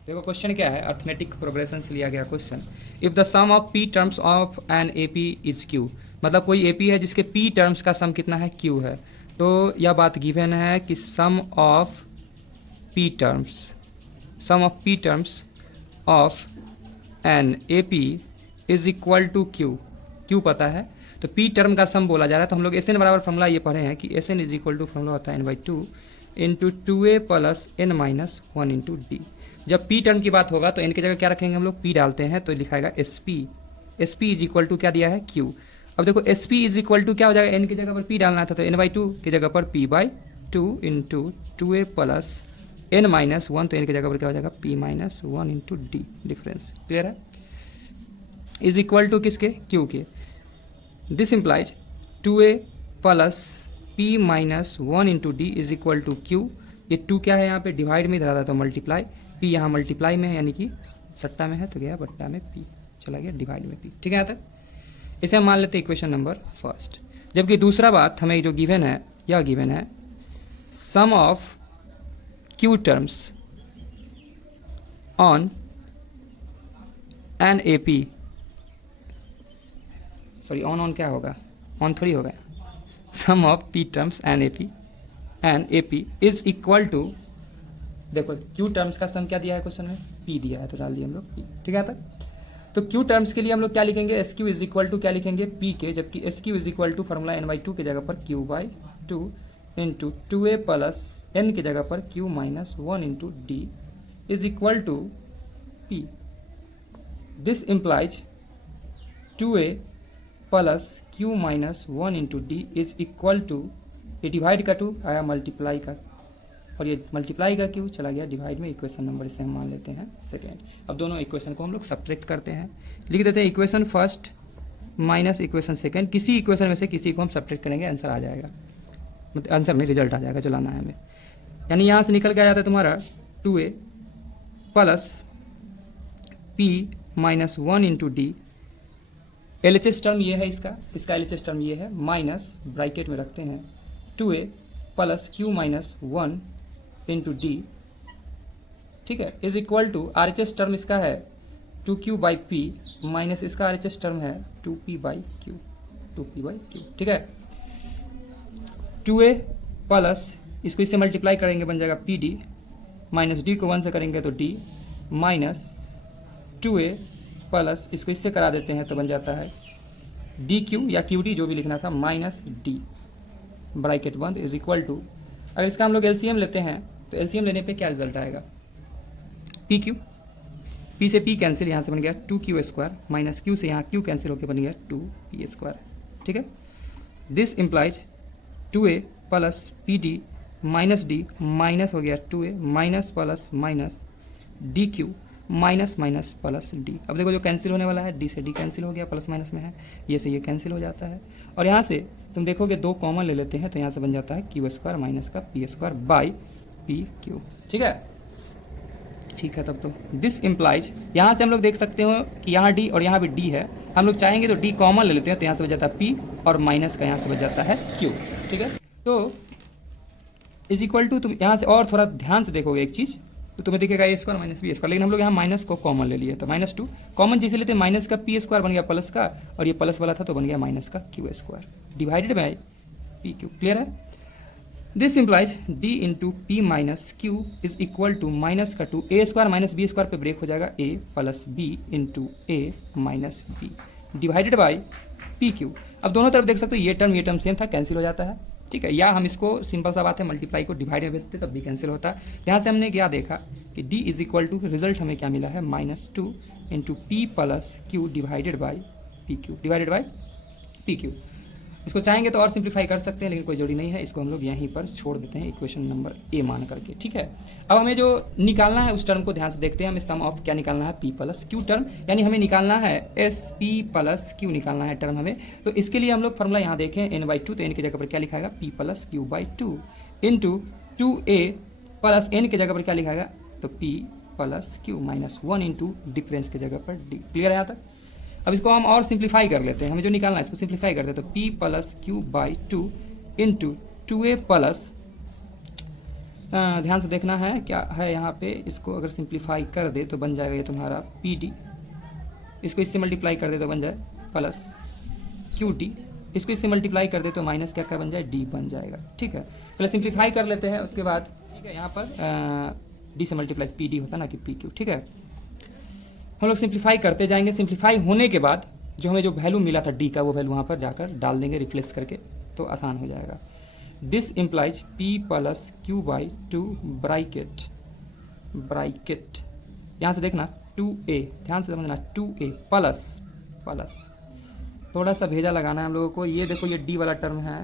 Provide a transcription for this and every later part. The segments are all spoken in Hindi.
देखो क्वेश्चन क्या है, अर्थमेटिक प्रोग्रेशन से लिया गया question. If the sum of P terms of an A P is Q, मतलब कोई ए पी है जिसके पी टर्म्स का सम कितना है, क्यू है। तो यह बात गिवन है कि sum of P terms of an A P is equal to Q. Q पता है, तो पी टर्म का सम बोला जा रहा है। तो हम लोग एस एन बराबर फॉर्मूला ये पढ़े हैं कि S N is equal to formula होता है N by two into two A plus N minus one into D. जब पी टर्म की बात होगा तो एन की जगह क्या रखेंगे हम लोग, पी डालते हैं तो लिखाएगा S P is equal to क्या दिया है, क्यू। अब देखो S P is equal to क्या हो जाएगा, एन की जगह पर पी डालना था तो एन बाई टू की जगह पर P by two into two A plus N minus one, तो एन की जगह पर क्या हो जाएगा, P minus one into D. Difference clear है, इज इक्वल टू किसके, क्यू के। This implies two A plus P minus one into D is equal to Q. ये टू क्या है यहाँ पे, डिवाइड में धरा था तो मल्टीप्लाई, पी यहाँ मल्टीप्लाई में है यानी कि सट्टा में है तो गया बट्टा में, पी चला गया डिवाइड में पी। ठीक है यहाँ तक। इसे हम मान लेते हैं इक्वेशन नंबर फर्स्ट। जबकि दूसरा बात हमें जो गिवन है, यह गिवन है sum of Q terms on an A P, sorry on क्या होगा, ऑन थोड़ी होगा, sum of P terms an A P is equal to, देखो क्यू टर्म्स का सम क्या दिया है क्वेश्चन में, पी दिया है तो डाल दिए हम लोग पी। ठीक है तक। तो क्यू टर्म्स के लिए हम लोग क्या लिखेंगे, S Q is equal to क्या लिखेंगे, पी के, जबकि S Q is equal to formula N by two की जगह पर Q by two into two A plus N की जगह पर Q minus one into D is equal to P. This implies two A plus Q minus one into D is equal to, ये डिवाइड का टू आया मल्टीप्लाई का, और ये मल्टीप्लाई का क्यू चला गया डिवाइड में। इक्वेशन नंबर इसे हम मान लेते हैं सेकेंड। अब दोनों इक्वेशन को हम लोग सब्ट्रैक्ट करते हैं, लिख देते हैं equation first minus equation second. किसी इक्वेशन में से किसी को हम सब्ट्रैक्ट करेंगे, आंसर आ जाएगा, मतलब आंसर में रिजल्ट आ जाएगा जो लाना है हमें। यानी यहाँ से निकल के आ जाता है तुम्हारा two A plus P minus one into D, L H S term ये है इसका एल एच एस टर्म ये है, माइनस ब्रैकेट में रखते हैं two A plus Q minus one into D. ठीक है, is equal to R H S term इसका है two Q by P minus इसका आर एच एस टर्म है टू पी बाई क्यू। ठीक है, टू ए प्लस इसको इससे मल्टीप्लाई करेंगे बन जाएगा पी डी माइनस डी को वन से करेंगे तो D minus two A plus इसको इससे करा देते हैं तो बन जाता है डी क्यू या क्यू डी जो भी लिखना था माइनस डी ब्रैकेट बंद इज इक्वल टू, अगर इसका हम लोग एलसीएम लेते हैं तो एलसीएम लेने पे क्या रिजल्ट आएगा, पी क्यू, पी से पी कैंसिल, यहाँ से बन गया two Q square minus Q से यहाँ क्यू कैंसिल होकर बन गया टू पी स्क्वायर। ठीक है, this implies two A plus P D minus D minus हो गया two A minus plus minus D Q minus minus plus D. अब देखो जो कैंसिल होने वाला है, डी से डी कैंसिल हो गया, प्लस माइनस में है, ये से ये कैंसिल हो जाता है, और यहाँ से तुम देखोगे दो कॉमन ले लेते हैं तो यहाँ से बन जाता है क्यू स्क्वायर माइनस का P square by P Q. ठीक है, ठीक है, तब तो दिस इम्प्लाइज, यहाँ से हम लोग देख सकते हो कि यहाँ डी और यहाँ भी डी है, हम लोग चाहेंगे तो डी कॉमन ले लेते हैं तो यहाँ से बच जाता है पी और माइनस का यहाँ से बच जाता है क्यू। ठीक है, तो इज इक्वल टू, तुम यहाँ से और थोड़ा ध्यान से देखोगे एक चीज़ तो तुम्हें दिखेगा ए स्क्वायर माइनस बी स्क्वायर, लेकिन हम लोग यहाँ माइनस को कॉमन ले लिए तो माइनस टू कॉमन जैसे लेते हैं, माइनस का पी स्क्वायर बन गया प्लस का, और ये प्लस वाला था तो बन गया माइनस का Q square divided by P Q. Clear है, this implies D into P minus Q is equal to minus का two A square minus B square पे ब्रेक हो जाएगा A plus B into A minus B divided by P Q. अब दोनों तरफ देख सकते हो ये टर्म सेम था, कैंसिल हो जाता है। ठीक है, या हम इसको सिंपल सा बात है मल्टीप्लाई को डिवाइड में भेजते तब भी कैंसिल होता है। यहाँ से हमने क्या देखा कि d is equal to, result हमें क्या मिला है, minus two into P plus Q divided by P Q. इसको चाहेंगे तो और सिंप्लीफाई कर सकते हैं लेकिन कोई जरूरी नहीं है, इसको हम लोग यहीं पर छोड़ देते हैं इक्वेशन नंबर ए मान करके। ठीक है, अब हमें जो निकालना है उस टर्म को ध्यान से देखते हैं। हमें सम ऑफ क्या निकालना है, पी प्लस क्यू टर्म, यानी हमें निकालना है एस पी प्लस क्यू निकालना है टर्म हमें। तो इसके लिए हम लोग फॉर्मूला यहाँ देखें एन बाई टू, तो एन की जगह पर क्या लिखाएगा P plus Q by two into two A plus N की जगह पर क्या लिखाएगा तो P plus Q minus one into difference की जगह पर डी। क्लियर है यहाँ तक। अब इसको हम और सिंप्लीफाई कर लेते हैं, हमें जो निकालना है इसको सिंप्लीफाई करते हैं तो p plus Q by two into two A plus ध्यान से देखना है क्या है यहाँ पे। इसको अगर सिंप्लीफाई कर दे तो बन जाएगा ये तुम्हारा पी डी, इसको इससे मल्टीप्लाई कर दे तो बन जाए प्लस क्यू टी, इसको इससे मल्टीप्लाई कर दे तो माइनस क्या क्या बन जाए डी बन जाएगा। ठीक है, पहले सिंप्लीफाई कर लेते हैं उसके बाद। ठीक है, यहाँ पर डी से मल्टीप्लाई पी डी होता है ना कि पी क्यू। ठीक है, हम लोग सिंप्लीफाई करते जाएंगे। सिंप्लीफाई होने के बाद जो हमें जो वैल्यू मिला था डी का, वो वैल्यू वहाँ पर जाकर डाल देंगे रिप्लेस करके, तो आसान हो जाएगा। This implies P plus Q by to bracket, bracket यहाँ से देखना 2a, ध्यान से समझना 2a प्लस थोड़ा सा भेजा लगाना है हम लोगों को। ये देखो ये डी वाला टर्म है,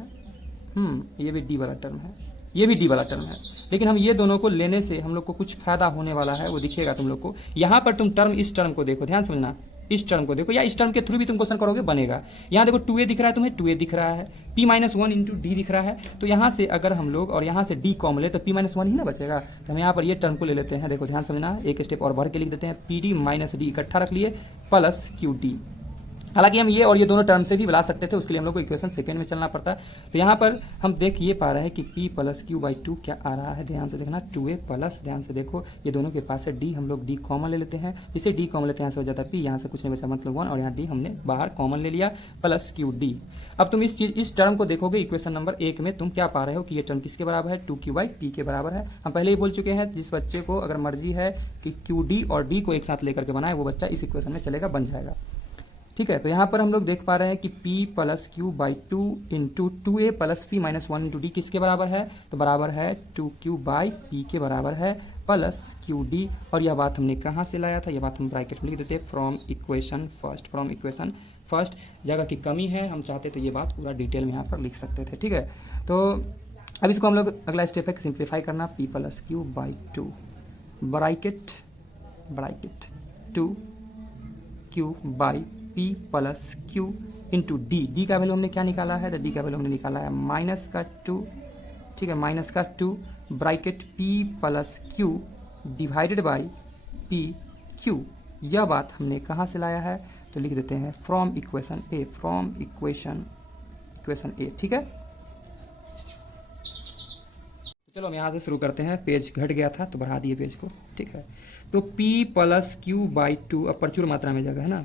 ये भी डी वाला टर्म है, ये भी डी वाला टर्म है, लेकिन हम ये दोनों को लेने से हम लोग को कुछ फायदा होने वाला है, वो दिखेगा तुम लोग को। यहाँ पर तुम टर्म इस टर्म को देखो, ध्यान समझना, इस टर्म को देखो, या इस टर्म के थ्रू भी तुम क्वेश्चन करोगे बनेगा। यहाँ देखो 2a दिख रहा है तुम्हें, 2a दिख रहा है, p माइनस 1 इंटू डी दिख रहा है, तो यहाँ से अगर हम लोग और यहाँ से d कॉमन ले तो p माइनस 1 ही ना बचेगा। तो हम यहाँ पर ये टर्म को ले लेते हैं। देखो ध्यान समझना, एक स्टेप और बढ़ के लिख देते हैं, पी डी माइनस डी इकट्ठा रख लिए प्लस क्यू डी। हालांकि हम ये और ये दोनों टर्म से भी बुला सकते थे, उसके लिए हम लोग को इक्वेशन सेकेंड में चलना पड़ता है। तो यहाँ पर हम देख ये पा रहे हैं कि p plus Q by to क्या आ रहा है, ध्यान से देखना 2a प्लस, ध्यान से देखो ये दोनों के पास है d, हम लोग d कॉमन ले लेते हैं, इसे d कॉमन लेते हैं, यहाँ से हो जाता है p, यहाँ से कुछ नहीं बचा मतलब 1, और यहाँ d हमने बाहर कॉमन ले लिया प्लस क्यू डी। अब तुम इस टर्म को देखोगे इक्वेशन नंबर 1 में, तुम क्या पा रहे हो कि ये टर्म किसके बराबर है, 2q बाई p के बराबर है। हम पहले ही बोल चुके हैं, जिस बच्चे को अगर मर्जी है कि क्यू डी और d को एक साथ लेकर के बनाए, वो बच्चा इस इक्वेशन में चलेगा, बन जाएगा। ठीक है, तो यहाँ पर हम लोग देख पा रहे हैं कि p plus Q by two into 2a plus p minus 1 into D किसके बराबर है, तो बराबर है 2q बाई p के बराबर है प्लस क्यू डी। और यह बात हमने कहाँ से लाया था, यह बात हम ब्रैकेट में लिख देते हैं, from equation first, from equation first. जगह की कमी है, हम चाहते तो ये बात पूरा डिटेल में यहाँ पर लिख सकते थे। ठीक है, तो अब इसको हम लोग अगला स्टेप है सिंप्लीफाई करना, p plus Q by to bracket, bracket 2q by p plus Q into D, D का वैल्यू हमने क्या निकाला है, तो डी का वैल्यू हमने निकाला है माइनस का 2। ठीक है, माइनस का 2 bracket p plus Q divided by p Q. यह बात हमने कहाँ से लाया है, तो लिख देते हैं from equation A, from equation A. ठीक है, चलो हम यहाँ से शुरू करते हैं। पेज घट गया था तो बढ़ा दिए पेज को। ठीक है, तो p plus Q by to, अब प्रचुर मात्रा में जगह है ना,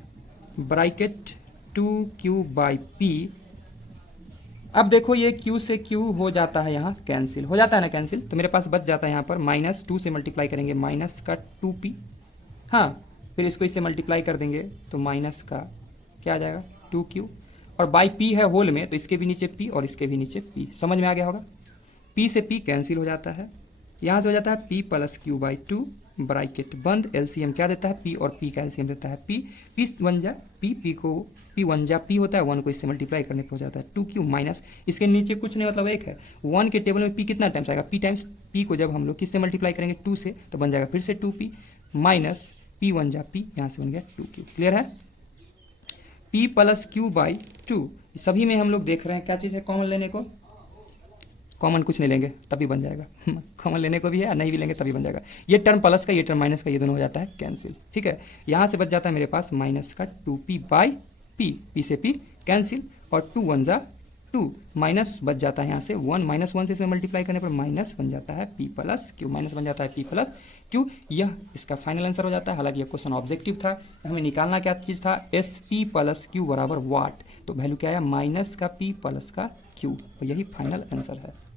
ब्रैकेट 2q बाई p। अब देखो ये q से q हो जाता है, यहाँ कैंसिल हो जाता है ना, कैंसिल, तो मेरे पास बच जाता है यहाँ पर माइनस 2 से मल्टीप्लाई करेंगे माइनस का 2p, हाँ, फिर इसको इससे मल्टीप्लाई कर देंगे तो माइनस का क्या आ जाएगा 2q, और बाई p है होल में, तो इसके भी नीचे p और इसके भी नीचे p। समझ में आ गया होगा, p से p कैंसिल हो जाता है, यहाँ से हो जाता है p plus Q by to bracket बंद, एलसीएम क्या देता है p, और p का एलसीएम देता है p, p वन जा p, p को p वन जा p होता है, 1 को इससे मल्टीप्लाई करने पर हो जाता है 2q माइनस, इसके नीचे कुछ नहीं मतलब 1 है, 1 के टेबल में p कितना टाइम्स आएगा, p टाइम्स p को जब हम लोग किससे मल्टीप्लाई करेंगे 2 से, तो बन जाएगा फिर से 2p माइनस p वन जा p, यहाँ से बन गया 2q। क्लियर है, p plus Q by to, सभी में हम लोग देख रहे हैं क्या चीज़ है, कॉमन लेने को, कॉमन कुछ नहीं लेंगे तभी बन जाएगा, कॉमन लेने को भी है, नहीं भी लेंगे तभी बन जाएगा। ये टर्म प्लस का, ये टर्म माइनस का, ये दोनों हो जाता है कैंसिल। ठीक है, यहाँ से बच जाता है मेरे पास माइनस का 2p बाई p, p से p कैंसिल, और 2 वन जा 2, माइनस बच जाता है यहाँ से 1, माइनस 1 से इसमें मल्टीप्लाई करने पर माइनस बन जाता है p प्लस क्यू, माइनस बन जाता है p प्लस क्यू। यह इसका फाइनल आंसर हो जाता है। हालांकि यह क्वेश्चन ऑब्जेक्टिव था, हमें निकालना क्या चीज़ था, SP प्लस क्यू बराबर वाट, तो वैल्यू क्या आया माइनस का p प्लस का q, तो यही फाइनल आंसर है।